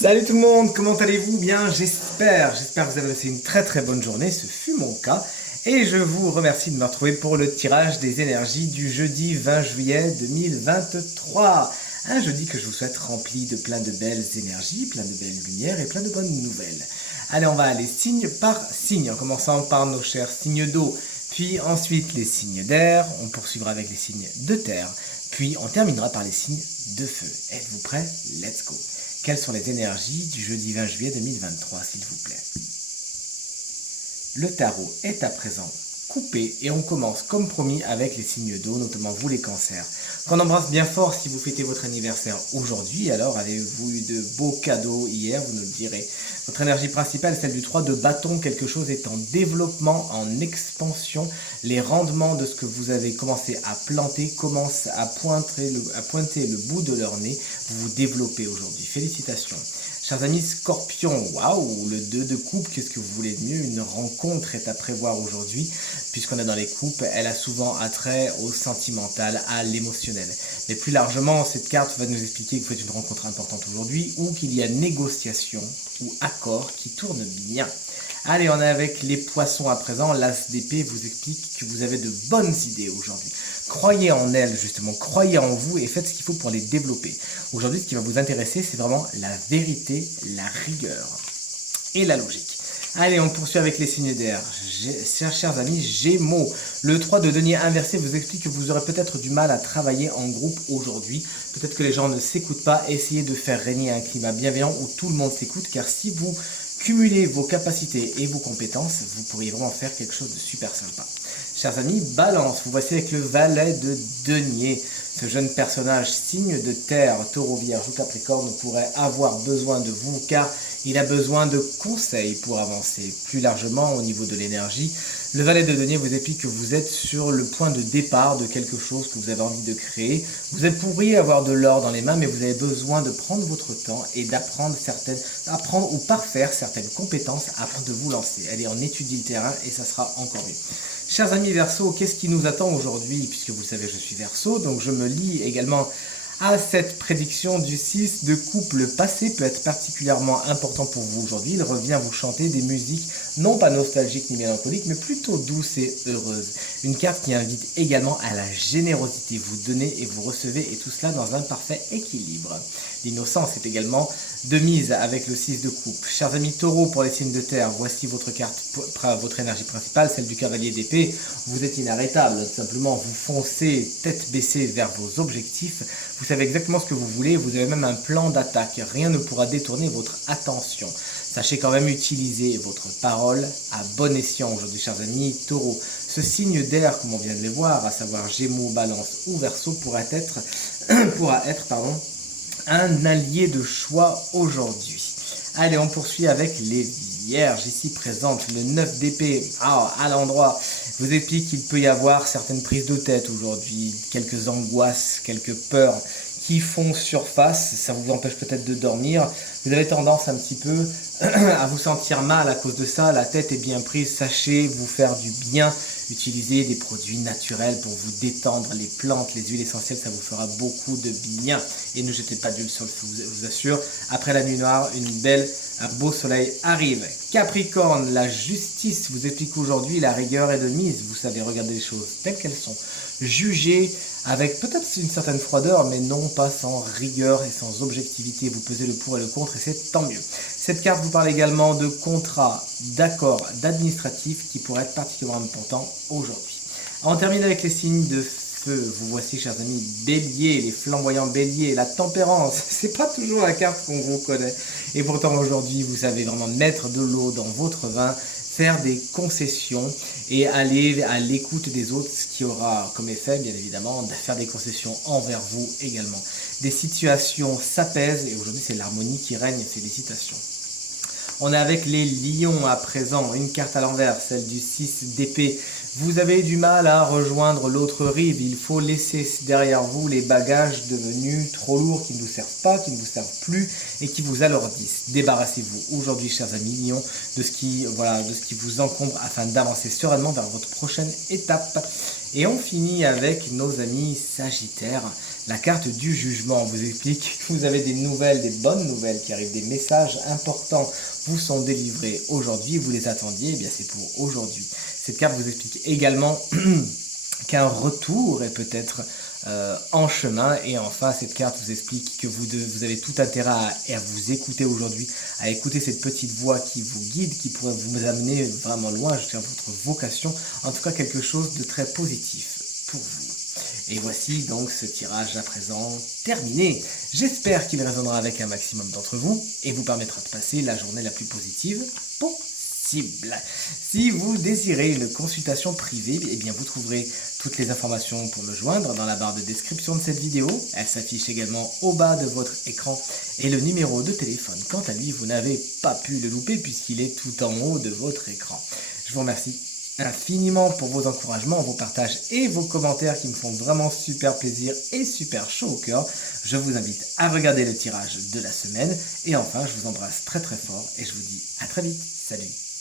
Salut tout le monde, comment allez-vous? Bien, j'espère que vous avez passé une très bonne journée, ce fut mon cas. Et je vous remercie de me retrouver pour le tirage des énergies du jeudi 20 juillet 2023. Un jeudi que je vous souhaite rempli de plein de belles énergies, plein de belles lumières et plein de bonnes nouvelles. Allez, on va aller signe par signe, en commençant par nos chers signes d'eau, puis ensuite les signes d'air, on poursuivra avec les signes de terre, puis on terminera par les signes de feu. Êtes-vous prêts? Let's go! Quelles sont les énergies du jeudi 20 juillet 2023, s'il vous plaît? Le tarot est à présent coupé et on commence comme promis avec les signes d'eau, notamment vous les cancers. Qu'on embrasse bien fort si vous fêtez votre anniversaire aujourd'hui. Alors avez-vous eu de beaux cadeaux hier? Vous nous le direz. Votre énergie principale, celle du 3 de bâton, quelque chose est en développement, en expansion. Les rendements de ce que vous avez commencé à planter commencent à pointer le bout de leur nez. Vous vous développez aujourd'hui. Félicitations. Chers amis Scorpions, waouh, le 2 de coupe, qu'est-ce que vous voulez de mieux? Une rencontre est à prévoir aujourd'hui, puisqu'on est dans les coupes, elle a souvent attrait au sentimental, à l'émotionnel. Mais plus largement, cette carte va nous expliquer que vous faites une rencontre importante aujourd'hui, ou qu'il y a négociation ou accord qui tourne bien. Allez, on est avec les poissons à présent. L'As d'épée vous explique que vous avez de bonnes idées aujourd'hui. Croyez en elles, justement. Croyez en vous et faites ce qu'il faut pour les développer. Aujourd'hui, ce qui va vous intéresser, c'est vraiment la vérité, la rigueur et la logique. Allez, on poursuit avec les signes d'air. Chers amis, Gémeaux. Le 3 de denier inversé vous explique que vous aurez peut-être du mal à travailler en groupe aujourd'hui. Peut-être que les gens ne s'écoutent pas. Essayez de faire régner un climat bienveillant où tout le monde s'écoute, car si vous cumulez vos capacités et vos compétences, vous pourriez vraiment faire quelque chose de super sympa. Chers amis, Balance, vous voici avec le valet de denier. Ce jeune personnage, signe de terre, taureau, vierge ou capricorne, pourrait avoir besoin de vous car il a besoin de conseils pour avancer. Plus largement, au niveau de l'énergie, le valet de denier vous explique que vous êtes sur le point de départ de quelque chose que vous avez envie de créer. Vous pourriez avoir de l'or dans les mains, mais vous avez besoin de prendre votre temps et apprendre ou parfaire certaines compétences afin de vous lancer. Allez, on étudie le terrain et ça sera encore mieux. Chers amis Verseau, qu'est-ce qui nous attend aujourd'hui? Puisque vous le savez, je suis Verseau, donc je me lie également à cette prédiction du 6 de coupe. Le passé peut être particulièrement important pour vous aujourd'hui. Il revient vous chanter des musiques non pas nostalgiques ni mélancoliques, mais plutôt douces et heureuses. Une carte qui invite également à la générosité. Vous donnez et vous recevez, et tout cela dans un parfait équilibre. L'innocence est également de mise avec le 6 de coupe. Chers amis Taureaux, pour les signes de terre, voici votre carte, votre énergie principale, celle du cavalier d'épée. Vous êtes inarrêtable, tout simplement, vous foncez tête baissée vers vos objectifs. Vous savez exactement ce que vous voulez, vous avez même un plan d'attaque. Rien ne pourra détourner votre attention. Sachez quand même utiliser votre parole à bon escient aujourd'hui, chers amis Taureaux. Ce signe d'air, comme on vient de les voir, à savoir Gémeaux, Balance ou Verseau, pourra être un allié de choix aujourd'hui. Allez, on poursuit avec les Vierges ici présentes. Le 9 d'épée, à l'endroit, vous explique qu'il peut y avoir certaines prises de tête aujourd'hui, quelques angoisses, quelques peurs qui font surface. Ça vous empêche peut-être de dormir. Vous avez tendance un petit peu à vous sentir mal à cause de ça. La tête est bien prise. Sachez vous faire du bien. Utilisez des produits naturels pour vous détendre. Les plantes, les huiles essentielles, ça vous fera beaucoup de bien. Et ne jetez pas d'huile sur le feu, je vous assure. Après la nuit noire, un beau soleil arrive. Capricorne, la justice vous explique aujourd'hui la rigueur est de mise. Vous savez regarder les choses telles qu'elles sont. Jugez avec peut-être une certaine froideur, mais non pas sans rigueur et sans objectivité. Vous pesez le pour et le contre et c'est tant mieux. Cette carte vous parle également de contrats, d'accords, d'administratifs qui pourraient être particulièrement importants aujourd'hui. On termine avec les signes de feu. Vous voici, chers amis, Bélier, les flamboyants Béliers, la tempérance. C'est pas toujours la carte qu'on vous connaît. Et pourtant aujourd'hui, vous savez vraiment mettre de l'eau dans votre vin, faire des concessions et aller à l'écoute des autres, ce qui aura comme effet, bien évidemment, de faire des concessions envers vous également. Des situations s'apaisent et aujourd'hui, c'est l'harmonie qui règne. Félicitations. On est avec les lions à présent, une carte à l'envers, celle du 6 d'épée. Vous avez du mal à rejoindre l'autre rive, il faut laisser derrière vous les bagages devenus trop lourds qui ne vous servent pas, qui ne vous servent plus et qui vous alourdissent. Débarrassez-vous aujourd'hui, chers amis lions, de ce qui vous encombre afin d'avancer sereinement vers votre prochaine étape. Et on finit avec nos amis Sagittaires. La carte du jugement vous explique que vous avez des nouvelles, des bonnes nouvelles qui arrivent, des messages importants vous sont délivrés aujourd'hui, vous les attendiez, eh bien c'est pour aujourd'hui. Cette carte vous explique également qu'un retour est peut-être en chemin. Et enfin, cette carte vous explique que vous avez tout intérêt à vous écouter aujourd'hui, à écouter cette petite voix qui vous guide, qui pourrait vous amener vraiment loin jusqu'à votre vocation. En tout cas, quelque chose de très positif pour vous. Et voici donc ce tirage à présent terminé. J'espère qu'il résonnera avec un maximum d'entre vous et vous permettra de passer la journée la plus positive possible. Si vous désirez une consultation privée, eh bien vous trouverez toutes les informations pour me joindre dans la barre de description de cette vidéo. Elle s'affiche également au bas de votre écran et le numéro de téléphone. Quant à lui, vous n'avez pas pu le louper puisqu'il est tout en haut de votre écran. Je vous remercie infiniment pour vos encouragements, vos partages et vos commentaires qui me font vraiment super plaisir et super chaud au cœur. Je vous invite à regarder le tirage de la semaine et enfin je vous embrasse très très fort et je vous dis à très vite. Salut!